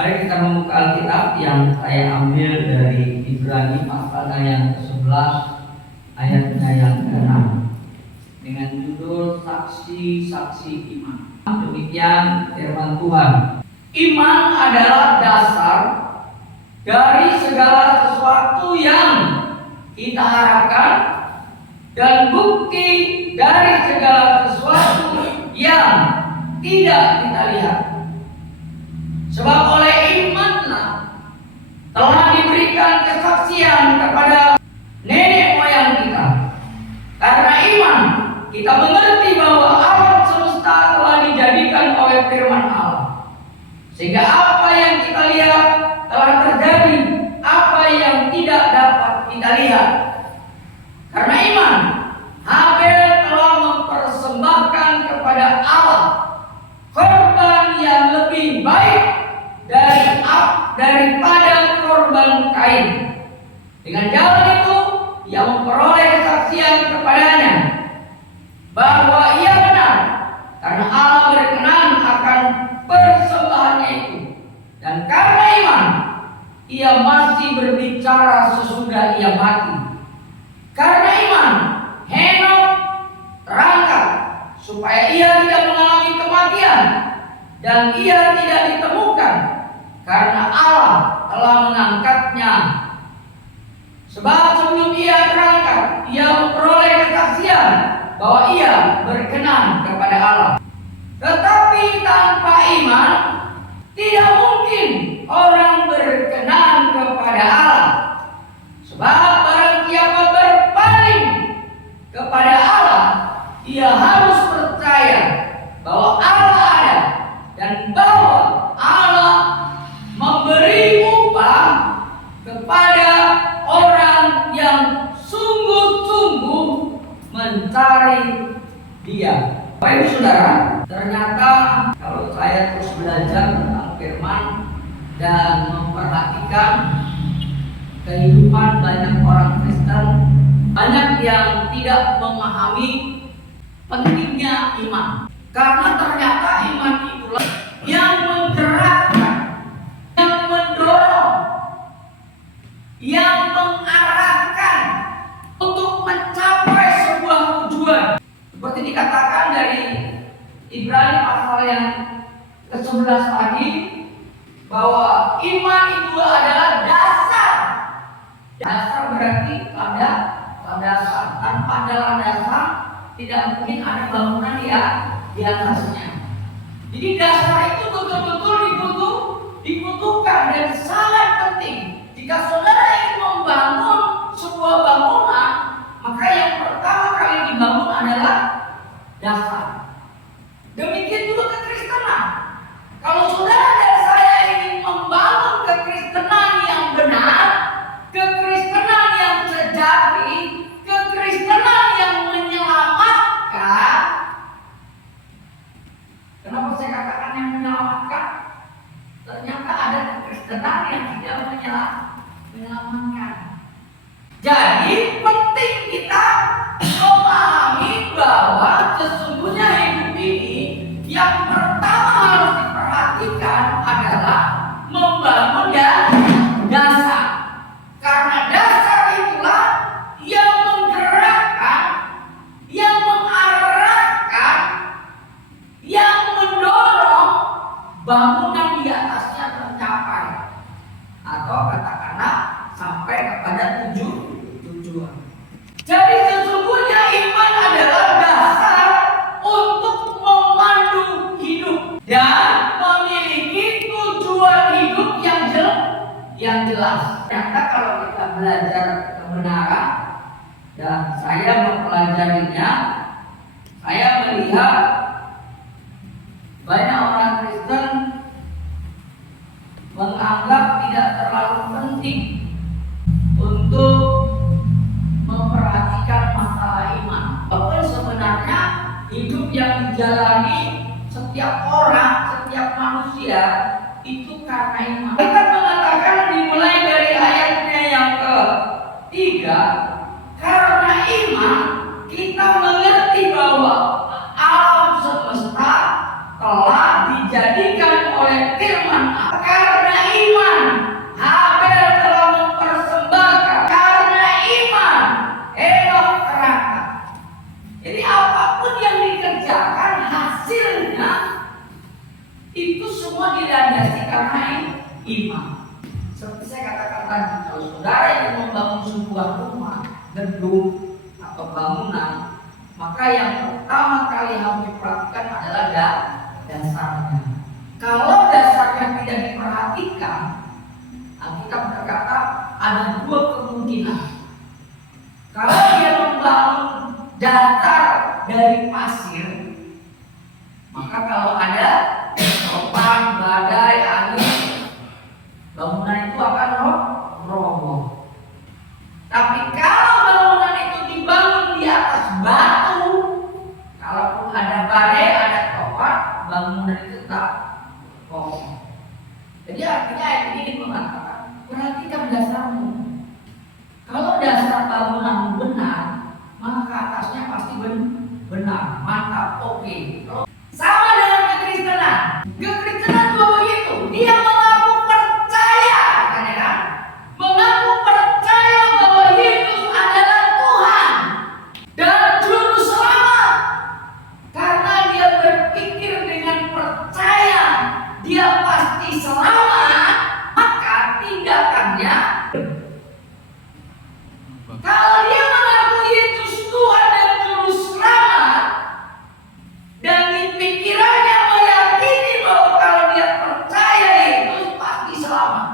Mari kita membuka Alkitab yang saya ambil dari Ibrani pasal yang ke-11 ayatnya yang ke-6 dengan judul Saksi-saksi Iman. Demikian firman Tuhan. Iman adalah dasar dari segala sesuatu yang kita harapkan dan bukti dari segala sesuatu yang tidak kita lihat. Sebab oleh imanlah telah diberikan kesaksian kepada nenek moyang kita. Karena iman kita mengerti bahwa alam semesta telah dijadikan oleh firman Allah, sehingga apa yang kita lihat telah terjadi, apa yang tidak dapat kita lihat. Karena iman, Habel telah mempersembahkan kepada Allah korban yang lebih baik daripada korban Kain. Dengan jalan itu ia memperoleh kesaksian kepadanya bahwa ia benar, karena Allah berkenan akan persembahannya itu. Dan karena iman ia masih berbicara sesudah ia mati. Karena iman Henok terangkat supaya ia tidak mengalami kematian, dan ia tidak ditemukan karena Allah telah mengangkatnya. Sebab sebelum ia terangkat, ia memperoleh kesaksian bahwa ia berkenan kepada Allah. Tetapi tanpa iman tidak mungkin orang berkenan kepada Allah. Sebab barang siapa berpaling kepada Allah, ia harus percaya bahwa Allah ada dan bahwa Allah memberi upah kepada orang yang sungguh-sungguh mencari Dia. Bapak Ibu Saudara, ternyata kalau saya terus belajar tentang firman dan memperhatikan kehidupan banyak orang Kristen, banyak yang tidak memahami pentingnya iman. Karena ternyata iman itulah yang menggerakkan, yang mendorong, yang mengarahkan untuk mencapai sebuah tujuan. Seperti dikatakan dari Ibrani pasal yang ke-11 tadi, bahwa iman itu adalah dasar. Dasar berarti pada landasan. Tanpa ada landasan tidak mungkin ada bangunan di atasnya. Jadi dasar itu betul-betul dibutuhkan dan sangat penting. Jika saudara ingin membangun sebuah bangunan, maka yang pertama kali dibangun adalah dasar. Demikian juga kekristenan. Kalau saudara dan saya ingin membangun kekristenan yang benar, kekristenan yang sejati, kekristenan yang menyelamatkan. Kenapa saya katakan yang menyelamatkan? Ternyata ada kekristenan yang tidak menyelamatkan. Jadi penting kita memahami bahwa sesungguhnya hidup ini yang pertama harus diperhatikan adalah membangun dasar. Karena dasar itulah yang menggerakkan, yang mengarahkan, yang mendorong bangunan di atasnya tercapai, atau katakanlah sampai kepada tujuan. Jadi sesungguhnya iman adalah dasar untuk memandu hidup dan memiliki tujuan hidup yang jelas. Ternyata kalau kita belajar kebenaran dan saya mempelajarinya, saya melihat banyak orang Kristen menganggap tidak terlalu penting untuk memperhatikan masalah iman. Walaupun sebenarnya hidup yang dijalani setiap orang, setiap manusia itu karena iman. Kita mengatakan dimulai dari ayatnya yang ke-3, karena iman kita mengerti bahwa alam semesta telah dijadikan oleh firman Allah. Karena Itu semua dilandasi karena iman. Seperti saya katakan tadi, kalau saudara yang membangun sebuah rumah, gedung atau bangunan, maka yang pertama kali harus diperhatikan adalah dasarnya. Kalau dasarnya tidak diperhatikan, Alkitab berkata ada dua kemungkinan. Kalau dia membangun datar dari pasir, maka kalau ada topan, badai, angin, bangunan itu akan roboh. Tapi kalau bangunan itu dibangun di atas batu, kalaupun ada badai, ada topan, bangunan itu tetap kokoh. Jadi artinya ayat ini mengatakan, perhatikan dasarmu. Kalau dasar bangunan benar, maka atasnya pasti benar, mantap, oke. Sama dengan kekristenan. Kekristenan juga begitu. Dia mengaku percaya, kan? Mengaku percaya bahwa Yesus adalah Tuhan dan Juru Selamat. Karena dia berpikir dengan percaya dia pasti selamat, maka tindakannya, kalau dia mengaku Yesus Tuhan dan Juru Selamat, dan di pikirannya meyakini bahwa kalau dia percaya Yesus pasti selamat,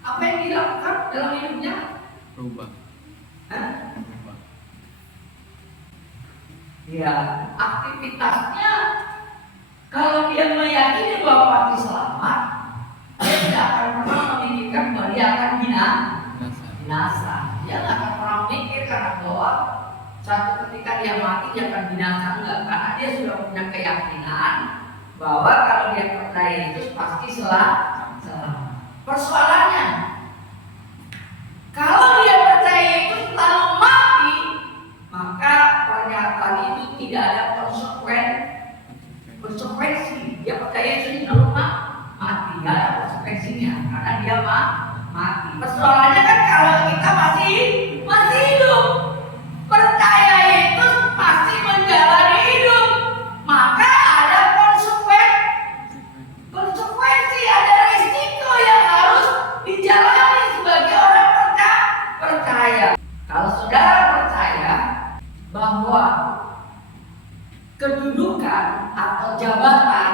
apa yang dilakukan dalam hidupnya? Berubah. Ya, aktivitasnya, kalau dia meyakini bahwa pasti selamat, dia tidak akan pernah memikirkan bahwa dia akan binasa. Dia tidak akan pernah memikirkan bahwa satu ketika dia mati dia akan binasa, enggak, karena dia sudah punya keyakinan bahwa kalau dia percaya Yesus pasti selamat. Persoalannya, kalau dia percaya Yesus lalu mati, maka pernyataan itu tidak ada konsekuensi. Dia percaya Yesus lalu mati, tidak ada konsekuensinya karena dia mati. Persoalannya kan kalau kita masih hidup, percaya Yesus pasti menjalani hidup, maka ada konsekuensi, ada risiko yang harus dijalani sebagai orang percaya. Kalau saudara percaya bahwa kedudukan atau jabatan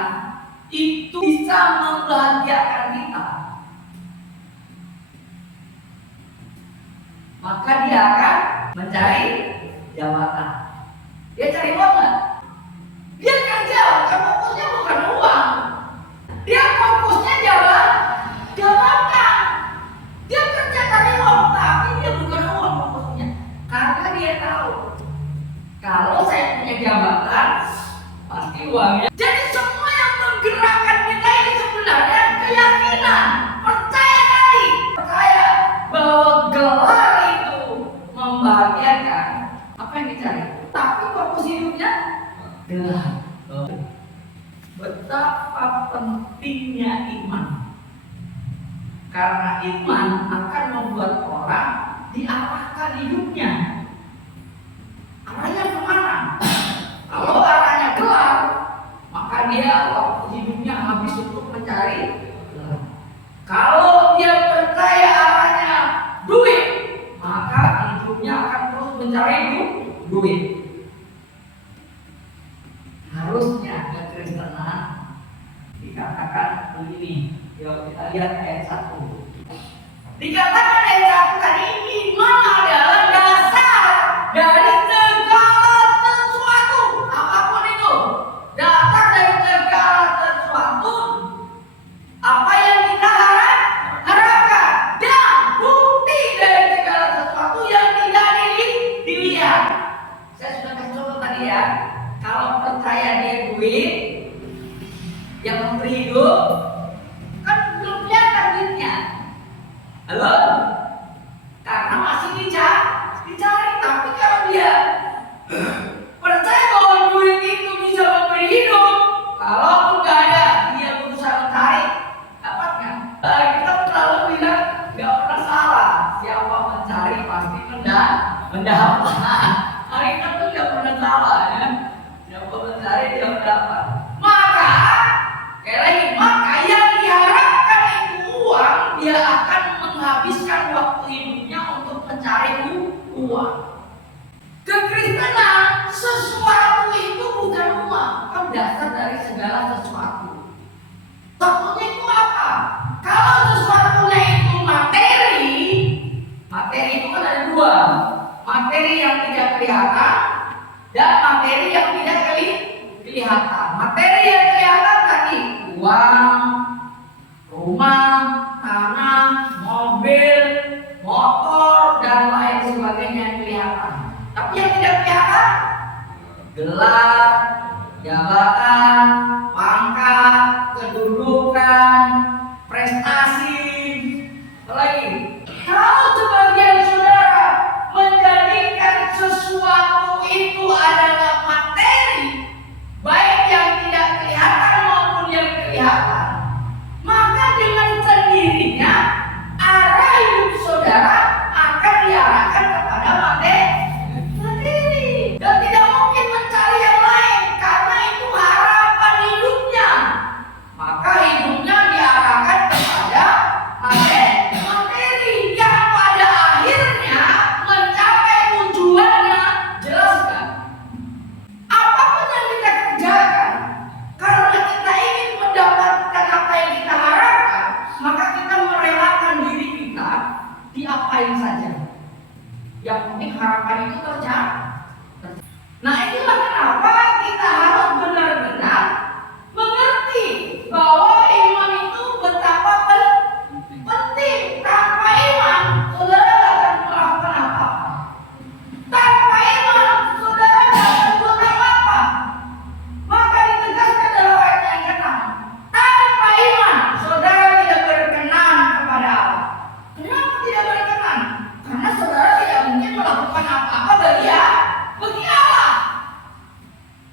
itu bisa membahagiakan kita, maka dia akan mencari jabatan. Dia cari uang nggak? Dia kerja, fokusnya bukan uang. Dia fokusnya jabatan. Dia kerja cari uang, tapi dia bukan uang fokusnya. Karena dia tahu kalau saya punya jabatan, pasti uangnya. Jadi semua yang menggerakkan kita ini sebenarnya keyakinan, percaya bahwa gelar itu membahagiakan. Apa yang dicari? Tapi fokus hidupnya gelar. Betapa pentingnya iman. Karena iman akan membuat orang diarahkan hidupnya. Arahnya kemana? Kalau arahnya gelap, maka dia waktu hidupnya habis untuk mencari gelap. Kalau dia percaya arahnya duit, maka hidupnya akan terus mencari duit. Harusnya kekristenan dikatakan begini. Yuk kita lihat ayat 1. Dikatakan ayat 1 tadi, iman adalah dasar dari segala sesuatu, apapun itu. Dasar dari segala sesuatu, apa yang kita harapkan, dan bukti dari segala sesuatu yang tidak dilihat. Saya sudah kasih contoh tadi ya. Kalau percaya dia duit yang memberi hidup, kan belum kelihatan duitnya. Halo? Karena masih dicari. Tapi kalau dia percaya bahwa duit itu bisa memberi hidup, kalau nggak ada, dia berusaha mencari, dapatnya. Kita selalu bilang nggak pernah salah. Siapa mencari pasti mendapat. Hari itu nggak pernah salah ya. Siapa mencari dia dapat. Maka sekali lagi, maka yang diharapkan itu uang, dia akan menghabiskan waktu hidupnya untuk mencari uang. Kekristenan, sesuatu itu bukan uang, kan dasar dari segala sesuatu. Contohnya itu apa? Kalau sesuatunya itu materi, materi itu kan ada dua, materi yang tidak kelihatan dan materi yang tidak kelihatan. Materi yang kelihatan tadi uang, rumah, tanah, mobil, motor, dan lain sebagainya yang kelihatan. Tapi yang tidak kelihatan, gelar, jabatan, pangkat, kedudukan, prestasi, lagi. Kalau sebagian saudara menjadikan sesuatu itu adalah materi, baik yang tidak kelihatan maupun yang kelihatan, maka dengan sendirinya arah hidup saudara akan diarahkan kepada materi. Dan tidak mungkin mencari yang lain karena itu harapan hidupnya. Maka hidupnya diarahkan kepada materi yang pada akhirnya mencapai tujuannya. Jelas kan? Apapun yang kita kerjakan, karena kita ingin mendapatkan apa yang kita harapkan, maka kita merelakan diri kita diapain saja. Yang penting harapan itu tercapai. Nah, itulah kenapa kita harus benar-benar mengerti bahwa iman itu betapa penting. Tanpa iman, saudara tidak akan melakukan apa-apa. Tanpa iman, saudara tidak akan buat apa-apa. Maka ditegaskan dalam ayat yang ke-6, tanpa iman, saudara tidak berkenan kepada Allah. Kenapa tidak berkenan? Karena saudara tidak mungkin melakukan apa-apa bagi Allah.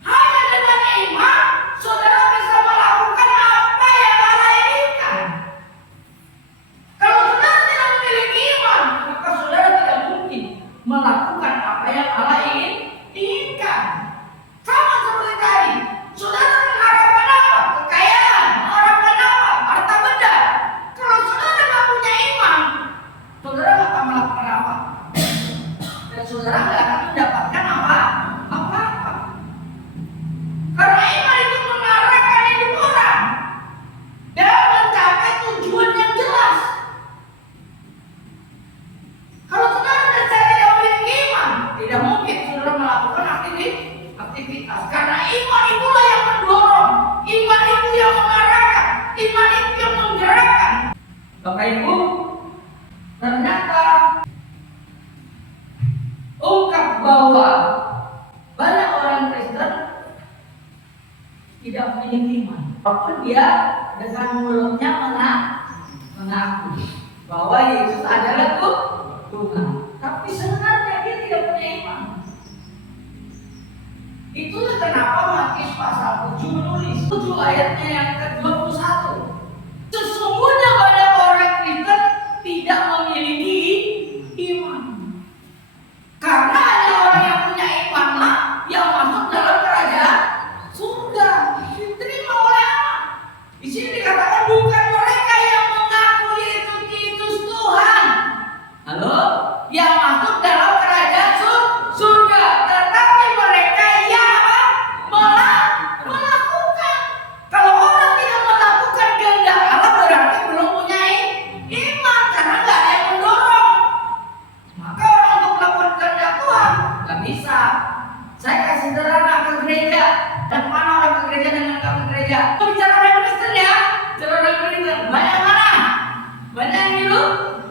Hanya dengan iman, saudara bisa melakukan apa yang Allah inginkan. Kalau saudara tidak memiliki iman, maka saudara tidak mungkin melakukan apa yang Allah inginkan. Sama seperti tadi, saudara mengharapkan apa? Kekayaan, mengharapkan apa? Harta benda. Kalau saudara tidak punya iman, saudara tidak akan melakukan apa. Dan saudara tidak akan mendapatkan apa-apa. Karena iman itu mengarahkan hidup orang dan mencapai tujuan yang jelas. Kalau saudara dan saya tidak memiliki iman, tidak mungkin saudara melakukan aktivitas. Karena iman itulah yang mendorong, iman itu yang mengarahkan, iman itu yang menggerakkan. Bapak Ibu, ternyata ungkap bahwa banyak orang Kristen tidak memiliki iman, walaupun dia dengan mulutnya mengaku bahwa Yesus adalah Tuhan, tapi sebenarnya dia tidak punya iman. Itulah kenapa Matius pasal 7 menulis 7 ayatnya yang ke-21. Sesungguhnya banyak orang Kristen tidak memiliki iman. Karena hanya orang yang punya imanlah yang masuk dalam kerajaan surga, diterima oleh Allah. Di sini dikatakan bukan mereka yang mengaku Yesus Tuhan, halo, yang masuk dalam kerajaan surga, tetapi mereka yang melakukan. Kalau orang tidak melakukan kehendak Allah, berarti belum punya iman, karena nggak ada yang mendorong. Maka orang untuk melakukan kehendak Tuhan nggak bisa. Saya kasih sederhana ke gereja, dan mana orang ke gereja dengan nggak ke gereja. Bicara orang Kristen ya, bicara orang Kristen banyak mana? Banyak yang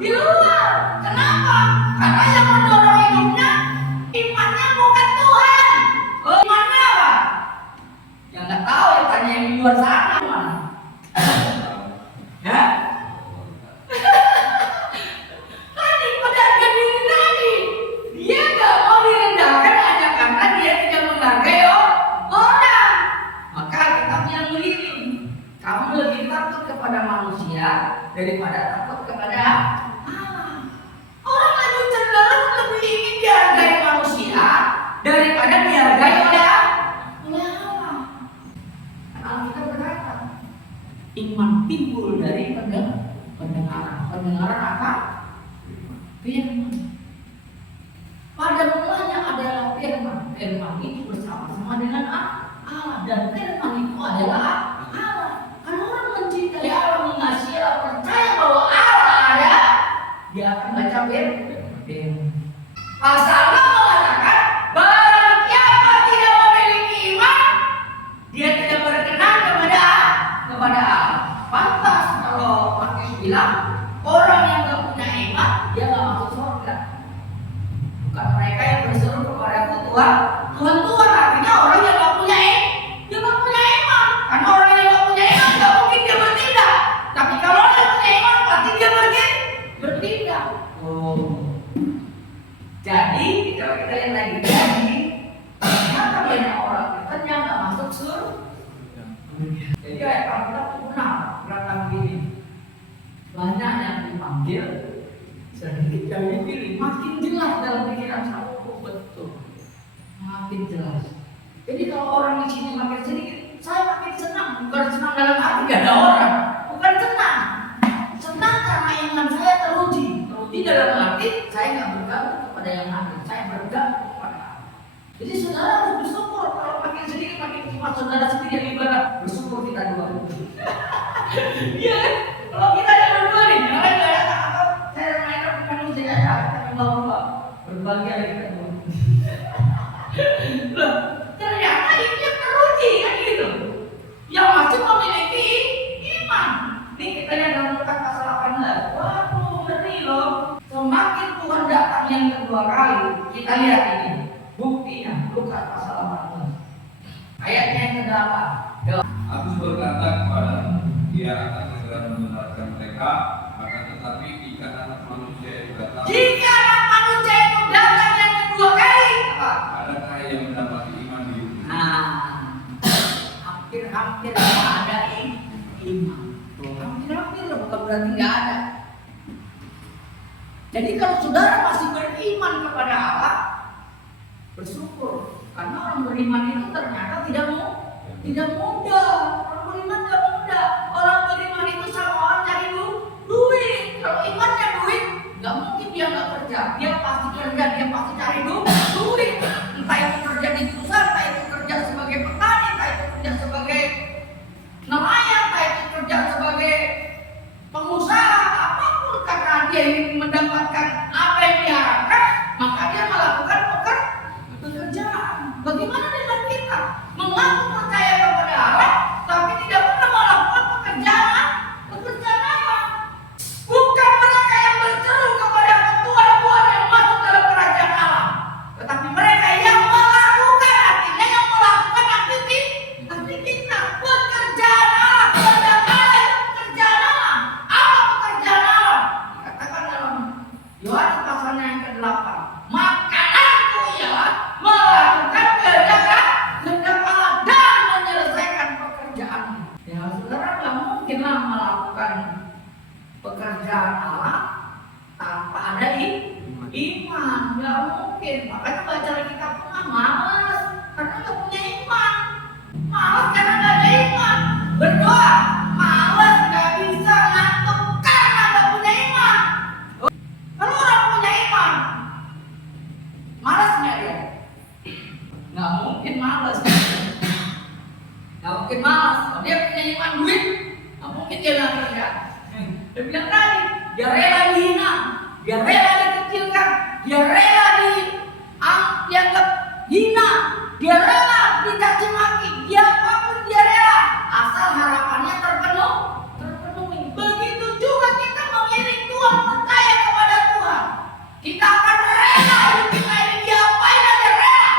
di luar. Kenapa? Karena yang mendorong hidupnya imannya bukan Tuhan. Oh, imannya apa? Yang nggak tahu ya, tanya yang di luar sana mana? Ya? Tadi pedagang diri tadi, dia nggak mau direndahkan hanya karena dia tidak menghargai orang. Maka kita yang begini, kamu lebih takut kepada manusia daripada takut kepada Allah. Orang lebih cenderung lebih ingin dihargai manusia daripada dihargai oleh Allah. Iman timbul dari pendengaran. Pendengaran apa? Firman. Pada mulanya adalah firman. Firman itu bersama-sama dengan Allah, dan firman itu adalah Allah. Kalau orang mencintai Allah, mengasihi Allah, percaya bahwa Allah ada, dia akan baca firman. Pasalnya mengatakan, barang siapa tidak memiliki iman, dia tidak berkenan kepada Allah. Pantas kalau Matius bilang, orang yang tidak punya iman, dia tidak masuk surga. Bukan mereka yang berseru kepada Tuhan, Tuhan, artinya orang yang tidak punya iman. Karena orang yang tidak punya iman tidak mungkin dia bertindak. Tapi kalau orang yang punya iman, pasti dia bertindak. Jadi kalau kita lihat lagi, ternyata banyak orang Kristen yang nggak masuk surga. Jadi ayat Alkitab itu benar begini. Banyak yang dipanggil, sedikit yang dipilih. Makin jelas dalam pikiran saya, betul. Makin jelas. Jadi kalau orang di sini makin sedikit, saya makin senang. Bukan senang dalam hati gak ada orang. Bukan senang. Senang karena iman saya teruji. Teruji dalam arti saya nggak bergantung kepada yang ada. Saya bergantung kepada Allah. Jadi saudara harus bersyukur. Kalau makin sedikit makin cuma saudara sendiri yang ibadah, bersyukur kita dua. Iya kan? Kalau kita yang berdua nih, yang lain nggak datang atau saya dan mereka bukan musik aja, kita membawa berbahagia lagi kita dua. Loh, ternyata itu yang teruji kan gitu. Yang masih memiliki iman. Ini kita lihat dalam Lukas pasal 18. Waduh, ngeri loh. Semakin Tuhan datang yang kedua kali, kita lihat ini buktinya. Lukas pasal 18. Ayatnya yang ke-8. Aku berkata kepadamu, dia akan segera membenarkan mereka, akan tetapi jika anak manusia itu datang, yang kedua kali, adakah yang mendapat iman di bumi? Hampir ada iman. Hampir bukan berarti nggak ada. Jadi kalau saudara masih beriman kepada Allah, bersyukur. Karena orang beriman itu ternyata tidak mudah. Orang beriman tidak mudah. Orang beriman itu sama orang cari duit. Kalau imannya duit, nggak mungkin dia nggak kerja. Dia pasti kerja, dia pasti cari duit. Entah itu kerja di perusahaan, entah itu kerja sebagai petani, entah itu kerja sebagai nelayan, entah itu kerja sebagai pengusaha, apapun, karena dia ingin mendapatkan apa yang diharapkan, maka dia melakukan pekerjaan. Bagaimana dengan kita? Mengaku percaya kepada Allah, tapi tidak pernah melakukan pekerjaan apa? Bukan mereka yang berseru kepada ketua-tuan yang masuk dalam kerajaan Allah, tetapi mereka yang melakukan, artinya yang melakukan aktivitas pekerjaan Allah. Pekerjaan Allah. Apa pekerjaan Allah? Dikatakan dalam Yohanes pasalnya yang ke-8. Maka aku ialah melakukan kehendak Allah dan menyelesaikan pekerjaan. Ya saudara, nggak mungkinlah melakukan pekerjaan Allah tanpa ada iman. Nggak mungkin. Makanya baca Alkitab malas karena nggak punya iman. Malas karena nggak ada iman. Berdoa malas, nggak bisa, ngantuk karena nggak punya iman. Kalau orang punya iman, malas nggak dia? Nggak mungkin malas. Nggak mungkin malas. Kalau dia punya iman duit, nggak mungkin dia nggak kerja. Dia bilang tadi, dia rela dihina, dia rela dikecilkan, dia rela dianggap hina, dia rela dicaci maki, dia apapun dia rela, asal harapannya terpenuhi. Begitu juga kita mengiring Tuhan, percaya kepada Tuhan, kita akan rela hidup kita ini diapain aja rela.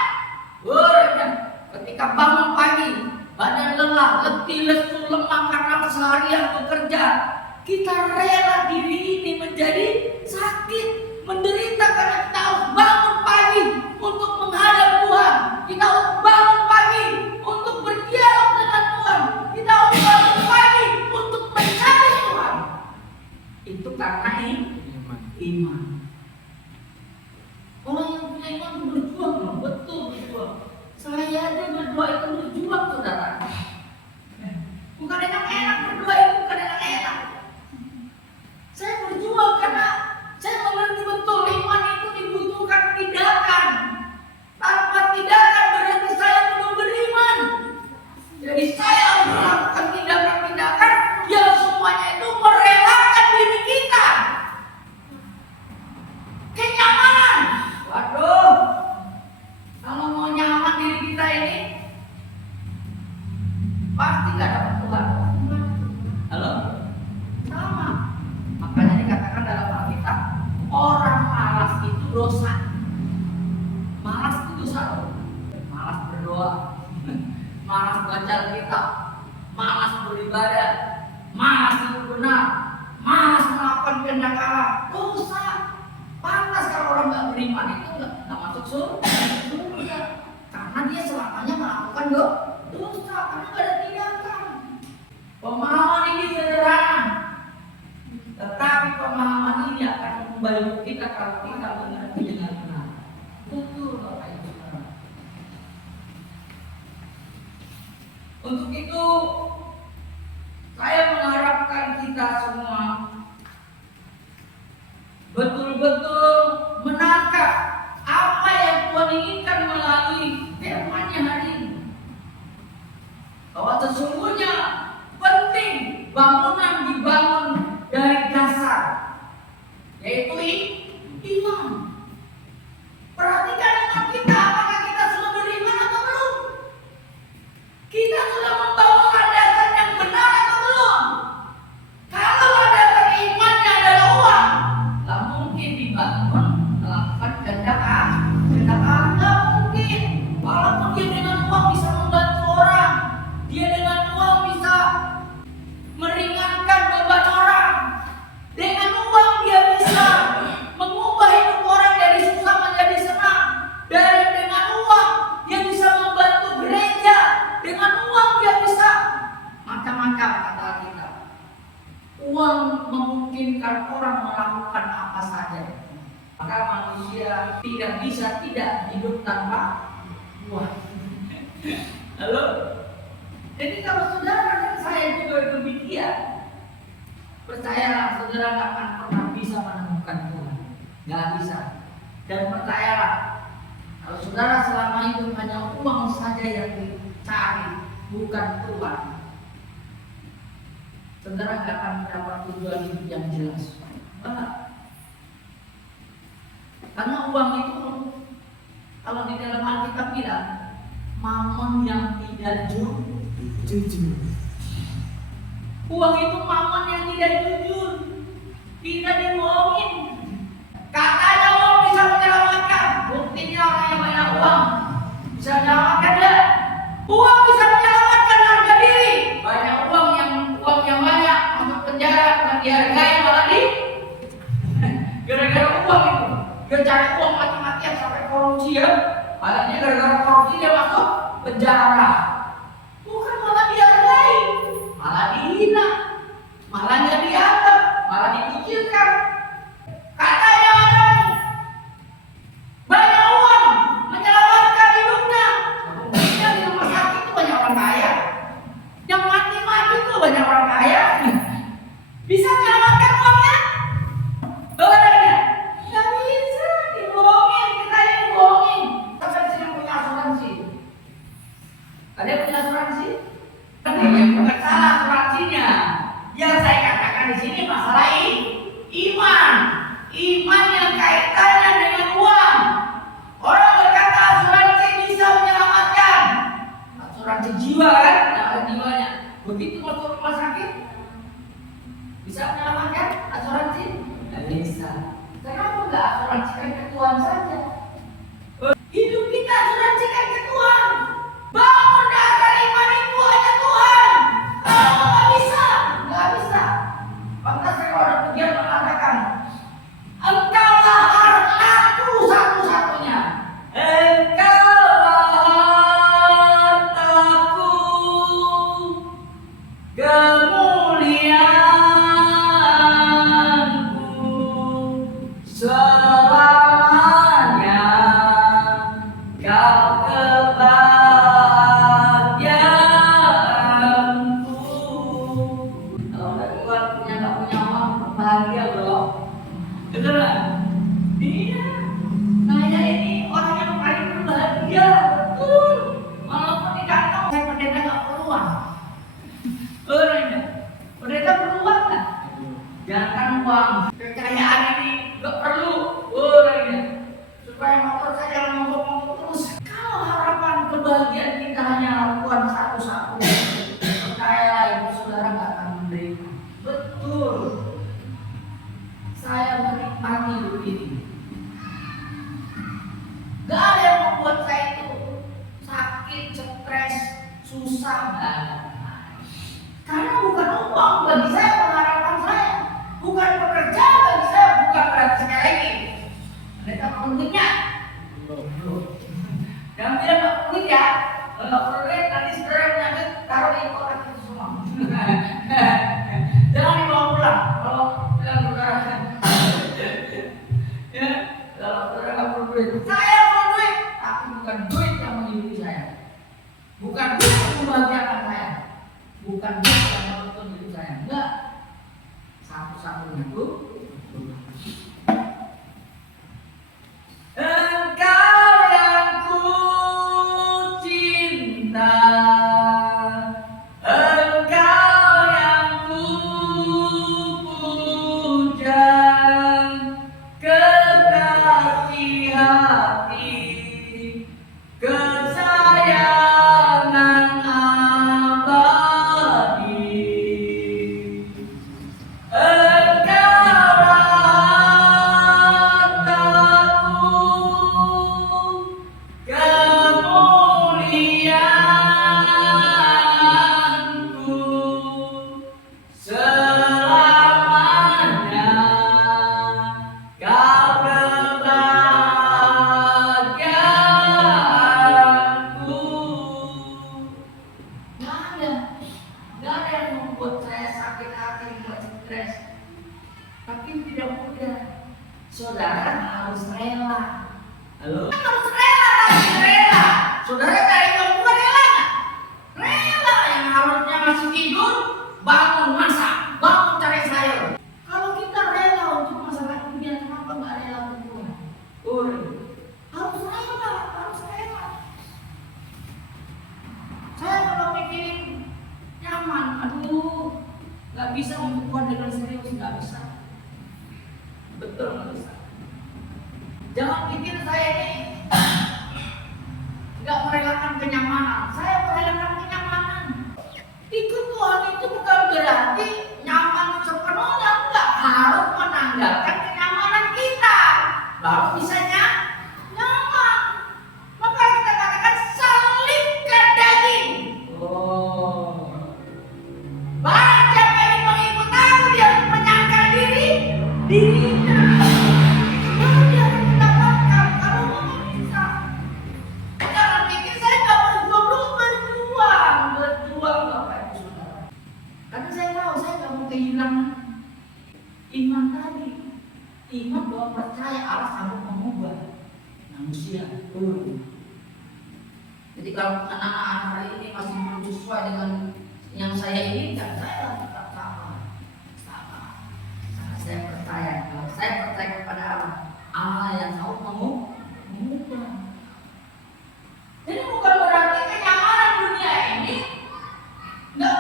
Ketika bangun pagi, badan lelah, letih, lesu, lemah karena seharian bekerja, kita rela diri ini menjadi sakit, menderita karena kita harus bangun pagi untuk menghadap Tuhan. Kita harus bangun pagi untuk berdialog dengan Tuhan. Kita harus bangun pagi untuk mencari Tuhan. Itu karena iman. Orang yang punya iman itu berjuang, betul berjuang. Saya aja berdoa itu berjuang, saudara. Bukan enak-enak berdoa itu pasti nggak dapat Tuhan. Halo? Sama. Makanya dikatakan dalam Alkitab, orang malas itu dosa. Malas itu dosa loh. Malas berdoa, malas baca Alkitab, malas beribadah, malas hidup benar, malas melakukan kehendak Allah. Dosa. Pantas kalau orang nggak beriman itu nggak masuk surga. Karena dia selamanya melakukan dosa, karena nggak ada tindakan. Pemahaman ini sederhana, tetapi pemahaman ini akan membantu kita kalau kita mengerti dengan benar. Betul Bapak Ibu. Untuk itu saya mengharapkan kita semua betul-betul menangkap apa yang Tuhan inginkan melalui firman-Nya hari ini. Bahwa sesungguhnya penting bangunan dibangun dari dasar, yaitu iman. Perhatikan iman kita, apakah kita sudah beriman atau belum? Kita sudah membawakan dasar yang benar atau belum? Kalau dasar imannya adalah uang, tak mungkin dibangun melakukan kehendak Allah. Nggak mungkin. Walaupun dia dengan uang bisa membantu orang, dia dengan uang bisa meringankan beban orang, dengan uang dia bisa mengubah hidup orang dari susah menjadi senang, dengan uang dia bisa membantu gereja, dengan uang dia bisa macam-macam kata kita. Uang memungkinkan orang melakukan apa saja. Maka manusia tidak bisa tidak hidup tanpa uang. Halo? Jadi kalau saudara dan saya juga demikian, percayalah saudara nggak akan pernah bisa menemukan Tuhan. Nggak bisa. Dan percayalah, kalau saudara selama itu hanya uang saja yang dicari, bukan Tuhan, saudara nggak akan mendapat tujuan hidup yang jelas. Karena uang itu, kalau di dalam Alkitab bilang, mamon yang tidak jujur. Uang itu mamon yang tidak jujur, tidak dibohongin. Katanya uang bisa menyelamatkan, buktinya orang yang banyak uang bisa menyelamatkan dia. Uang bisa menyelamatkan harga diri. Banyak uang yang banyak masuk penjara, bukan dihargai malah di gara-gara uang itu. Dia cari uang mati-matian sampai korupsi ya. Akhirnya gara-gara korupsi dia masuk penjara. Bukan malah dihargai, malah dihina, malah nggak dianggap, malah dikucilkan. Katanya orang banyak uang menyelamatkan hidupnya. Buktinya di rumah sakit itu banyak orang kaya, yang mati-mati itu banyak orang kaya. Bisa menyelamatkan uangnya? Dolarnya? Nggak bisa, dibohongin, kita yang dibohongin. Sampai sini punya asuransi. Ada yang punya asuransi? Bukan salah asuransinya. Yang saya katakan di sini masalah iman. Iman yang kaitannya dengan uang. Orang berkata asuransi bisa menyelamatkan. Asuransi jiwa kan? Nah, jiwanya. Begitu masuk rumah sakit, bisa menyelamatkan asuransi? Nggak bisa. Kenapa nggak asuransikan ke Tuhan saja? Hidup kita asuransikan ke Tuhan. Bangun dasar iman itu hanya Tuhan. Kalau nggak bisa, nggak bisa. Pantas kalau ada pujian mengatakan, Engkaulah hartaku satu-satunya. Engkaulah hartaku, kemuliaanku selamanya. Kau kebahagiaanku. Kalau ada Tuhan punya nggak punya uang, bahagia loh. Betul nggak? Iya. Saya ini orang yang paling berbahagia, betul. Walaupun di kantong saya pendeta nggak perlu uang. Orang perlu duitnya? Belum. Jangan bilang nggak perlu duit ya. Kalau nggak perlu duit, nanti saudara punya duit, taruh di kotak itu semua. Jangan dibawa pulang. Kalau bilang saudara, ya, kalau saudara nggak perlu duit, saya perlu duit, tapi bukan duit yang menghidupi saya, bukan duit yang membahagiakan saya, bukan duit yang menuntun hidup saya. Enggak. Satu-satunya itu Engkau yang ku cinta, Engkau yang ku puja, kekasih hati, kesayangan abadi. Tapi tidak mudah. Saudara harus rela. Halo? Harus rela, harus rela. Saudara cari perempuan rela nggak? Rela yang harusnya masih tidur, bangun masak, bangun cari sayur. Kalau kita rela untuk masalah dunia, kenapa nggak rela perempuan? Harus rela, harus rela. Saya kalau mikirin nyaman, aduh, nggak bisa membuat dengan serius, nggak bisa. Betul nggak bisa. Jangan pikir saya ini nggak merelakan kenyamanan. Saya merelakan kenyamanan. Ikut Tuhan itu bukan berarti nyaman sepenuhnya, enggak, harus menanggalkan kenyamanan kita baru bisa nyaman. Maka kita katakan selipkan daging. Barang siapa yang mengikut aku, dia harus menyangkal dirinya. Baru dia akan mendapatkan. Kalau mau bisa. Jangan pikir saya nggak berjuang Bapak Ibu Saudara. Karena saya tahu saya nggak mau kehilangan iman tadi. Iman bahwa percaya Allah sanggup mengubah manusia. Jadi kalau anak-anak hari ini masih belum sesuai dengan yang saya inginkan, saya tetap sama. Karena saya percaya, kalau saya percaya kepada Allah yang sanggup mengubah. Jadi bukan berarti kenyamanan dunia ini nggak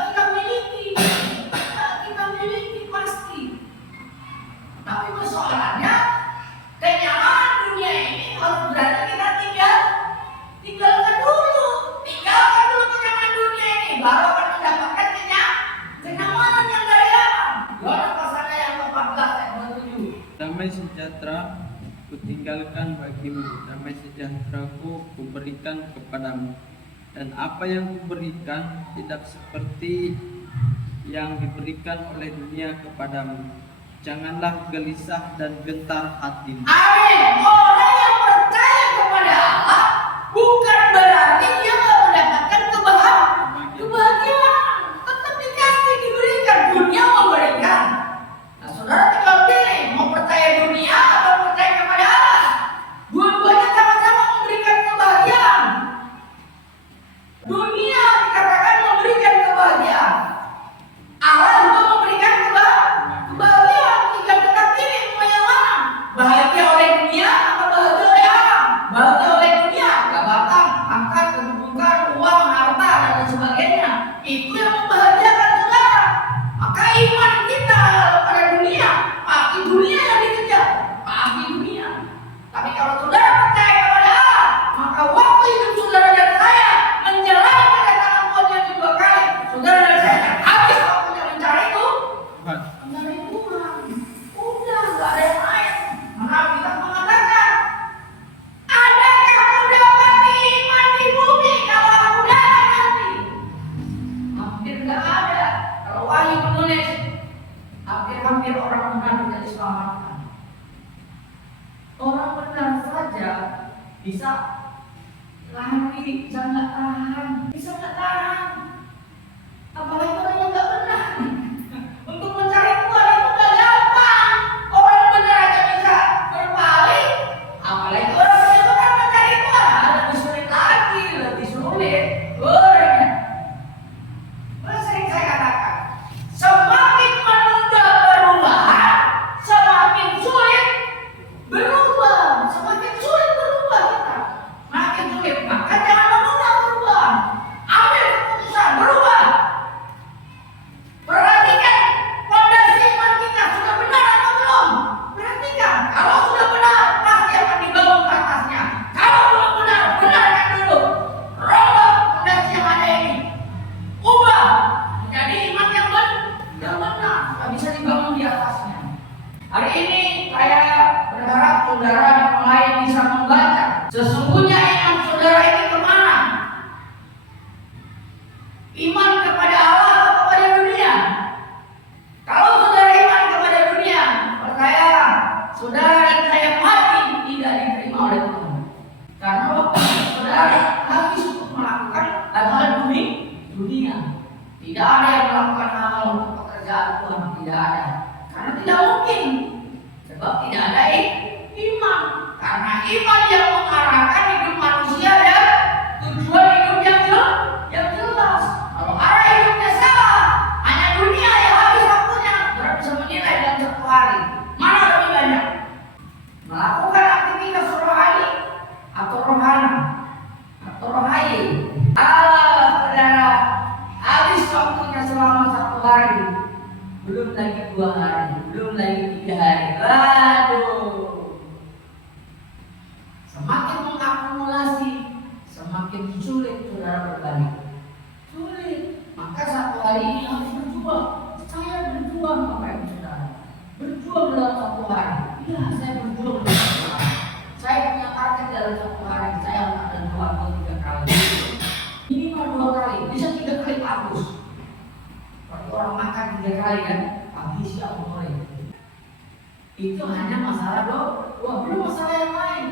kita miliki, pasti. Tapi persoalannya kenyamanan dunia ini harus berarti kita tinggalkan dulu kenyamanan dunia ini, baru akan mendapatkan kenyamanan yang dari Allah. Yohanes pasal yang ke-14 ayat 27. Damai sejahtera kutinggalkan bagimu, damai sejahteraku kuberikan kepadamu, dan apa yang kuberikan tidak seperti yang diberikan oleh dunia kepadamu. Janganlah gelisah dan gentar hatimu. Amin. Orang yang percaya kepada Allah bukan berarti dia nggak mendapatkan kebahagiaan. Tetap dikasih, diberikan. Dunia memberikan. Nah, saudara tinggal pilih mau percaya dunia atau percaya kepada Allah. Dua-duanya sama-sama memberikan kebahagiaan. Dunia dikatakan memberikan kebahagiaan. Allah juga memberikan kebahagiaan. Tinggal kita pilih mau yang mana. Bahagia oleh dunia atau bahagia oleh Allah. Bahagia oleh dunia, jabatan, pangkat, kedudukan, uang, harta, dan lain sebagainya. Itu yang membahagiakan saudara. Maka iman kita pada dunia, pasti dunia yang dikejar, pasti dunia. Tapi kalau saudara percaya kepada Allah, maka waktu hidup saudara dan saya menjalani kedatangan Tuhan yang kedua kali, saudara dan saya akan habis waktunya mencari itu. Mencari Tuhan. Udah, nggak ada yang lain. Maka kita mengatakan, adakah kau dapat iman di bumi kalau aku datang nanti? Hampir nggak ada. Kalau Wahyu menulis, hampir orang munafik yang diselamatkan. Orang benar saja bisa lari, bisa nggak tahan. Apalagi orang yang nggak benar. Untuk mencari Tuhan itu nggak gampang. Orang benar aja bisa berpaling, apalagi orang yang benar mencari Tuhan lebih sulit lagi, lebih sulit. Sering saya katakan, semakin menunda perubahan, semakin sulit berubah, kita. Makin sulit, maka jangan menunda perubahan. Ambil keputusan berubah. Perhatikan fondasi iman kita sudah benar atau belum. Perhatikan, kalau sudah benar pasti akan dibangun ke atasnya. Kalau belum benar, benarkan dulu. Rombak fondasi yang ada ini, ubah menjadi iman yang benar, tak bisa dibangun di atasnya. Hari ini saya berharap saudara yang lain bisa membaca sesungguhnya iman saudara ini kemana? Iman kepada Allah atau kepada dunia? Kalau saudara iman kepada dunia, percayalah saudara dan saya mati tidak diterima oleh Tuhan. Karena saudara habis untuk melakukan hal-hal dunia. Tidak ada yang melakukan hal untuk pekerjaan Tuhan, tidak ada. Karena tidak mungkin, sebab tidak ada iman. Karena iman yang mengarahkan hidup manusia dan tujuan hidup yang jelas. Kalau arah hidupnya salah, hanya dunia yang habis waktunya, saudara bisa menilai dalam satu hari mana lebih banyak melakukan aktivitas rohani atau rohana atau rohai. Saudara habis waktunya selama satu hari, belum lagi 2 hari, belum lagi 3 hari. Aduh, semakin mengakumulasi, semakin sulit saudara berbalik. Sulit. Maka satu hari ini harus berjuang. Saya berjuang, Bapak Ibu Saudara. Berjuang dalam satu hari. Iya, saya berjuang dalam satu hari. Saya punya target dalam satu hari. Saya ada 2 atau 3 kali. Minimal 2 kali, bisa 3 kali bagus. Kalau orang makan 3 kali kan, pagi, siang, sore. Itu hanya masalah doa, belum masalah yang lain.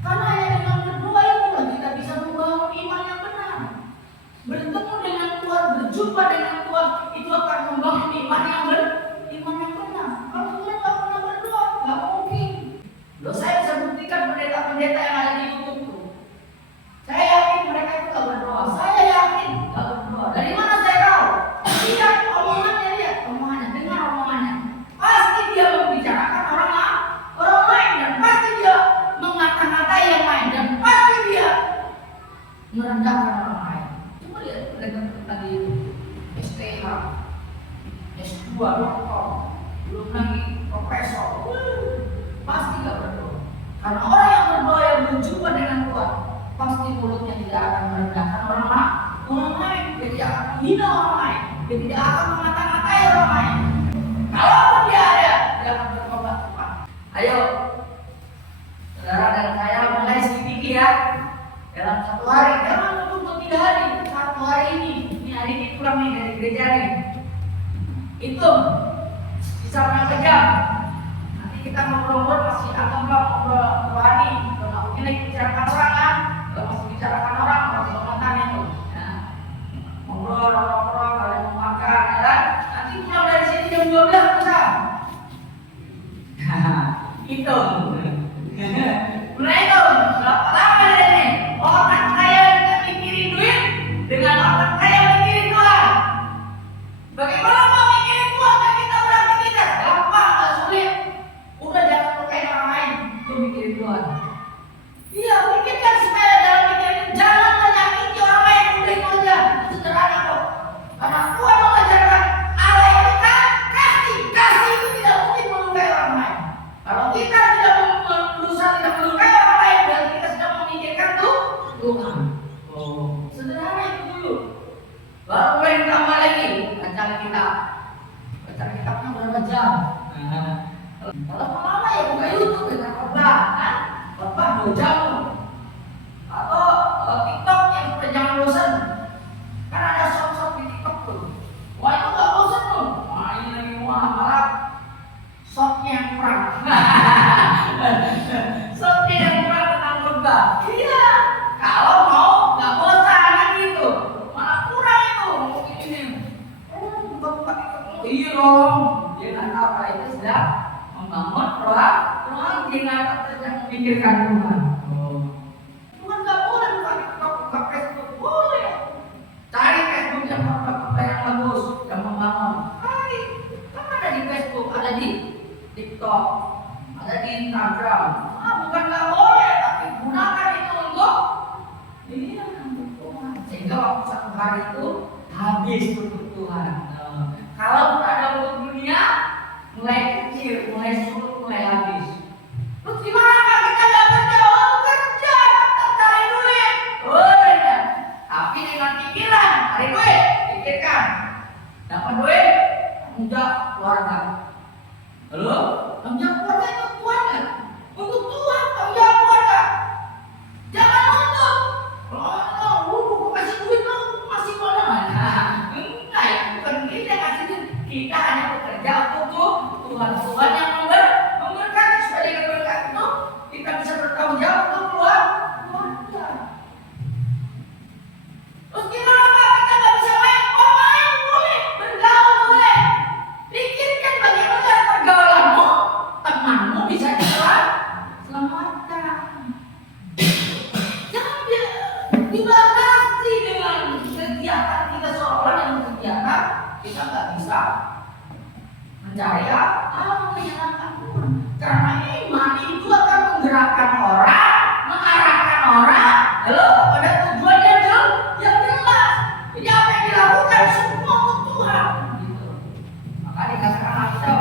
Karena hanya dengan berdoa itulah kita bisa membangun iman yang benar. Bertemu dengan Tuhan, berjumpa dengan Tuhan, itu akan membangun iman yang benar. Kalau Tuhan tak pernah berdoa, nggak mungkin. Loh, saya bisa buktikan pendeta-pendeta yang ada di YouTube tuh. Saya yakin mereka itu nggak berdoa. Saya yakin nggak berdoa. Dari mana saya tahu? Lihat omongannya, dengar omongannya. Pasti dia membicarakan orang lain, dan pasti dia mengata-ngatai yang lain, dan pasti dia merendahkan orang lain. Coba lihat mereka tadi itu STH, S2, doktor, belum lagi profesor. Pasti gak berdoa. Karena orang yang berdoa yang berjumpa dengan Tuhan, pasti mulutnya tidak akan merendahkan orang lain, dia tidak akan menghina orang lain, dia tidak akan mengata-ngatai orang lain. Kalau dia ada, dia akan bertobat cepat. Ayo, saudara dan saya mulai sedikit ya. Dalam satu hari, jangan untuk 3 hari, satu hari ini hari ini pulang nih dari gereja nih. Hitung, bisa berapa jam? Nanti kita ngobrol-ngobrol masih agak ngobrol rohani, kalau mungkin lagi bicarakan orang kan, kalau masih bicarakan orang makan itu. Ngobrol, kalian mau makan, ya kan? Nanti pulang dari sini jam 12 bisa. Hitung. Mulai itu, berapa lama dari ini? Otak saya yang mikirin duit dengan otak saya mikirin Tuhan. Bagaimana mau mikirin Tuhan dan kita beraktivitas? Gampang, gak sulit. Udah jangan lukain orang lain untuk mikirin Tuhan. Iya, pikirkan supaya dalam mikirin jangan menyakiti orang lain. Udah itu aja, itu sederhana kok. Karena Tuhan mengajarkan Allah itu kan kasih itu tidak mungkin melukai orang lain. Kalau kita tidak berusaha tidak melukai orang lain, berarti kita sedang memikirkan Tuhan. Oh, sederhana itu dulu. Baru boleh ditambah lagi baca kitabnya berapa jam? Kalau mau lama ya buka YouTube dengan khotbah, khotbah 2 jam. Atau TikTok yang sudah jangan bosan. Kan ada short-short di TikTok tuh. Wah itu nggak bosan tuh. Wah ini lagi malah shortnya yang kurang. iya dong. Dengan apa itu sudah membangun ruang dengan tidak memikirkan Tuhan. Tuhan nggak boleh buka Facebook, boleh. Cari Facebook yang bagus, yang membangun. Cari. Kan ada di Facebook, ada di TikTok, ada di Instagram. Bukan nggak boleh, tapi gunakan itu untuk Tuhan. Sehingga waktu satu hari itu habis untuk Tuhan. Kalau ada untuk dunia, mulai kecil, mulai surut, mulai habis. Terus gimana kita nggak kerja? Kerja, tetap cari duit. Ya. Tapi dengan pikiran, cari duit, pikirkan. Dapat duit, tanggung jawab keluarga. Halo? Tanggung jawab keluarga itu Tuhan. Untuk Tuhan, tanggung jawab keluarga. Jangan untuk lu kasih duit lu masih mana? Enggak, bukan kita kasih duit. Kita hanya bekerja untuk Tuhan. Tuhan yang memberkati supaya dengan berkat itu kita bisa bertanggung jawab untuk keluarga. Terus gimana Pak? Kita nggak bisa main? Main boleh, bergaul boleh. Pikirkan bagaimana pergaulanmu, temanmu bisa selamatkan. Jangan dibatasi dengan kegiatan kita seolah yang kegiatan kita nggak bisa mencari menyenangkan Tuhan. Karena iman itu akan menggerakkan orang, mengarahkan orang, lalu pada tujuan yang jelas. Jadi apa yang dilakukan semua untuk Tuhan. Gitu. Maka dikatakan kita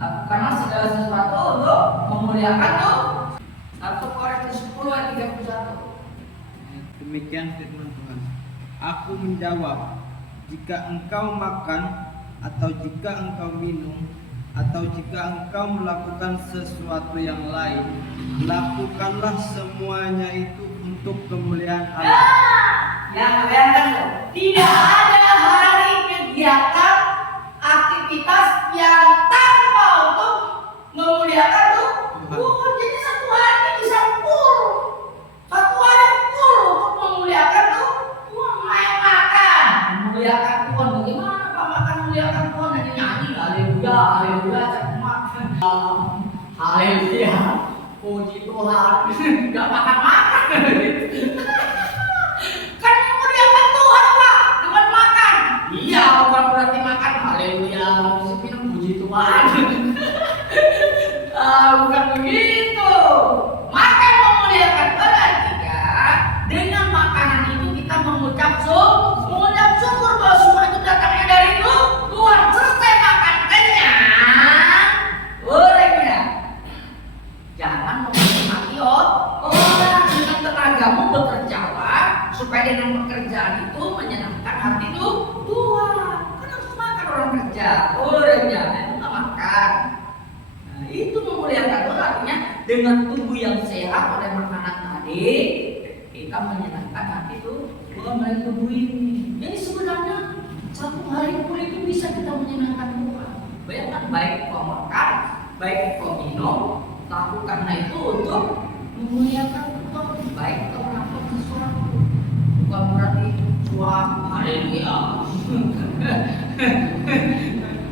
lakukanlah segala sesuatu untuk memuliakan Tuhan. 1 Korintus 10 ayat 31. Demikian firman Tuhan. Aku menjawab, jika engkau makan atau jika engkau minum atau jika engkau melakukan sesuatu yang lain, lakukanlah semuanya itu untuk kemuliaan Allah. Yang bayangkan tuh, tidak ada hari kegiatan aktivitas yang tanpa untuk memuliakan Tuhan. Jadi satu hari bisa full, satu hari full untuk memuliakan Tuhan. Main makan, memuliakan Tuhan. Bagaimana Pak makan memuliakan Tuhan? Nanti nyanyi haleluya, haleluya, cak makan, haleluya, puji Tuhan. Gak makan. Kan memuliakan Tuhan Pak, dengan makan. Iya, bukan berarti makan haleluya, minum puji Tuhan. Bukan begitu. Makan memuliakan berarti kan dengan makanan itu kita mengucap syukur bahwa semua itu datangnya dari Tuhan. Selesai makan kenyang, boleh tidak? Jangan menikmati orang dengan tenagamu bekerjalah supaya dengan pekerjaan itu menyenangkan hati Tuhan. Kan harus makan orang kerja, boleh jangan itu nggak makan. Itu memuliakan Tuhan artinya dengan tubuh yang sehat oleh makanan tadi kita menyenangkan hati Tuhan melalui tubuh ini. Jadi sebenarnya satu hari pun itu bisa kita menyenangkan Tuhan. Bayangkan baik kau makan, baik kau minum, lakukanlah itu untuk memuliakan Tuhan. Baik kau melakukan sesuatu, bukan berarti suatu haleluya.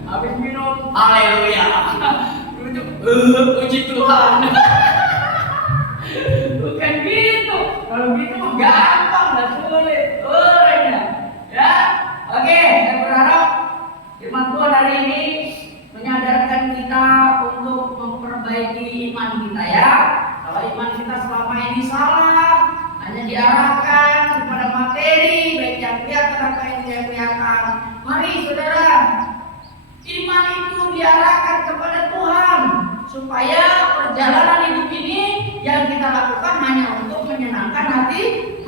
Habis minum haleluya. Puji Tuhan. Bukan gitu. Kalau gitu gampang dan sulit. Ya. Oke, saya berharap firman Tuhan hari ini menyadarkan kita untuk memperbaiki iman kita ya. Kalau iman kita selama ini salah, hanya diarahkan kepada materi, baik yang kelihatan atau yang tidak kelihatan. Mari saudara, iman itu diarahkan kepada Tuhan supaya perjalanan hidup ini yang kita lakukan hanya untuk menyenangkan hati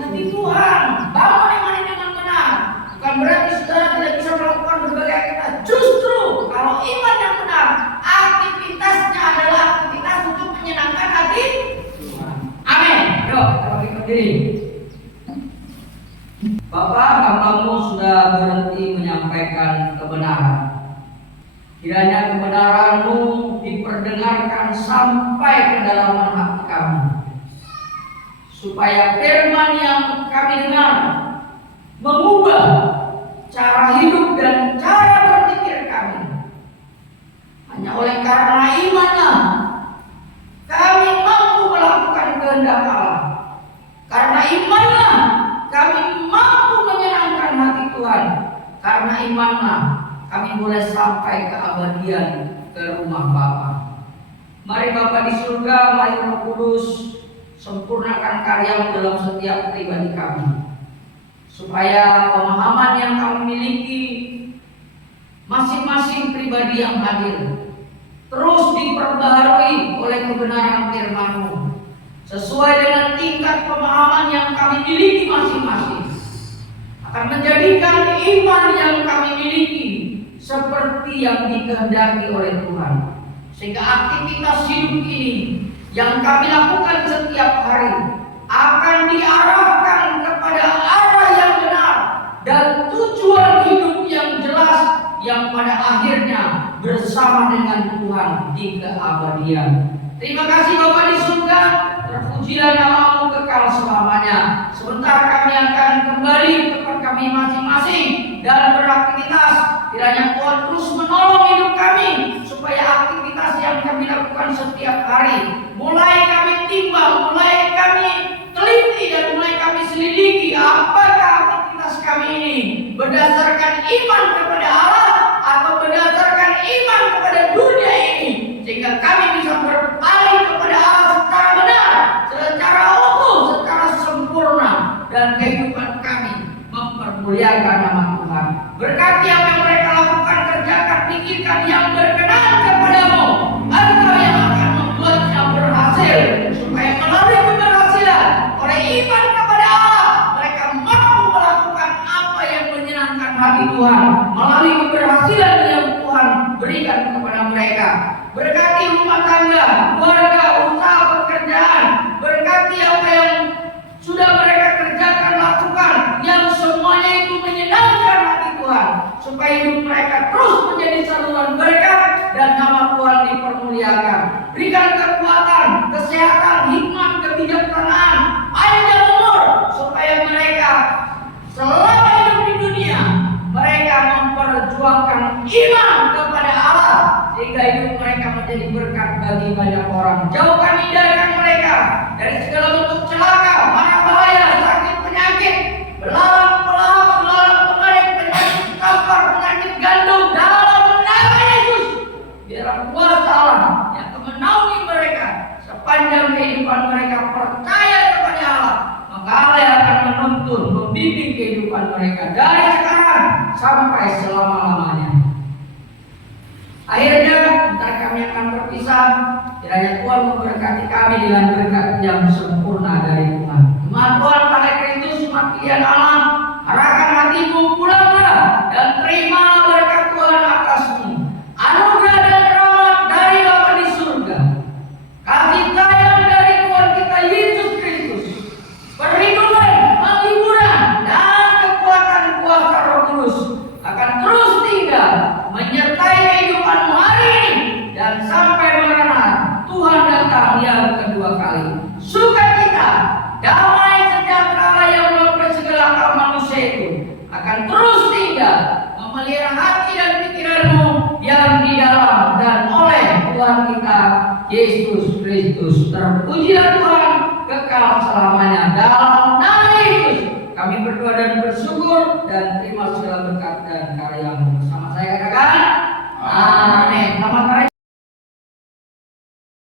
Tuhan. Bangun iman ini dengan benar. Bukan berarti saudara tidak bisa melakukan berbagai aktivitas. Justru kalau iman yang benar, aktivitasnya adalah aktivitas untuk menyenangkan hati Tuhan. Amin. Yuk, kita bangkit berdiri. Bapak, hambamu sudah berhenti menyampaikan kebenaran. Kiranya kebenaran-Mu diperdengarkan sampai ke dalam hati kami, supaya firman yang kami dengar mengubah cara hidup dan cara berpikir kami. karena imanlah kami boleh sampai ke abadian, ke rumah Bapa. Mari Bapa di surga, mari Roh Kudus, sempurnakan karya-Mu dalam setiap pribadi kami, supaya pemahaman yang kami miliki masing-masing pribadi yang hadir terus diperbaharui oleh kebenaran firman-Mu sesuai dengan tingkat pemahaman yang kami miliki masing-masing, akan menjadikan iman yang kami miliki seperti yang dikehendaki oleh Tuhan, sehingga aktivitas hidup ini yang kami lakukan setiap hari akan diarahkan kepada arah yang benar dan tujuan hidup yang jelas, yang pada akhirnya bersama dengan Tuhan di keabadian. Terima kasih Bapa di surga, terpujilah nama-Mu kekal selamanya. Sebentar kami akan kembali ke tempat kami masing-masing dan beraktivitas. Kiranya Tuhan terus menolong hidup kami, supaya aktivitas yang kami lakukan setiap hari, mulai kami timbang, mulai kami teliti, dan mulai kami selidiki apakah aktivitas kami ini berdasarkan iman kepada Allah atau berdasarkan iman kepada dunia ini, sehingga kami bisa berpaling kepada Allah secara benar, secara utuh, secara sempurna, dan kehidupan kami mempermuliakan nama Tuhan. Berkati apa yang mereka lakukan, kerjakan, pikirkan yang berkenan kepadamu, Engkau yang akan membuatnya berhasil, supaya melalui keberhasilan oleh iman kepada Allah, mereka mampu melakukan apa yang menyenangkan hati Tuhan melalui keberhasilan yang Tuhan berikan kepada mereka. Berkati rumah tangga, keluarga, usaha, pekerjaan. Berkati apa yang sudah mereka kerjakan, lakukan, yang semuanya itu menyenangkan hati Tuhan, supaya hidup mereka terus menjadi saluran berkat dan nama Tuhan dipermuliakan. Berikan kekuatan, kesehatan, hikmat, kebijaksanaan, panjang umur, supaya mereka selama hidup di dunia mereka memperjuangkan iman kepada Allah, sehingga hidup mereka menjadi berkat bagi banyak orang. Jauhkan, hindarkan mereka dari segala bentuk celaka, mara bahaya, sakit, penyakit, belalang pengarik, penyakit kanker, penyakit gandum, dalam nama Yesus. Biarlah kuasa Allah yang menaungi mereka sepanjang kehidupan mereka percaya kepada Allah, maka Allah yang akan menuntun, membimbing kehidupan mereka dari sekarang sampai selama-lamanya. Akhirnya, ntar kami akan berpisah. Kiranya Tuhan memberkati kami dengan berkat yang sempurna dari Tuhan. Jemaat Tuhan pada Kristus, umat pilihan Allah, arahkan hatimu, pulanglah dan terima berkat Tuhan atasmu. Anugerah dan rahmat dari Bapa di surga, kasih sayang dari Tuhan kita Yesus Kristus, perlindungan, penghiburan, dan kekuatan kuasa Roh Kudus akan terus tinggal menyertai kehidupanmu hari ini dan sampai mana Tuhan datang yang kedua kali. Sukacita, damai, sejahtera yang melampaui segala akal manusia itu akan terus tinggal memelihara hati dan pikiranmu yang di dalam dan oleh Tuhan kita Yesus Kristus. Terpujilah Tuhan kekal selamanya.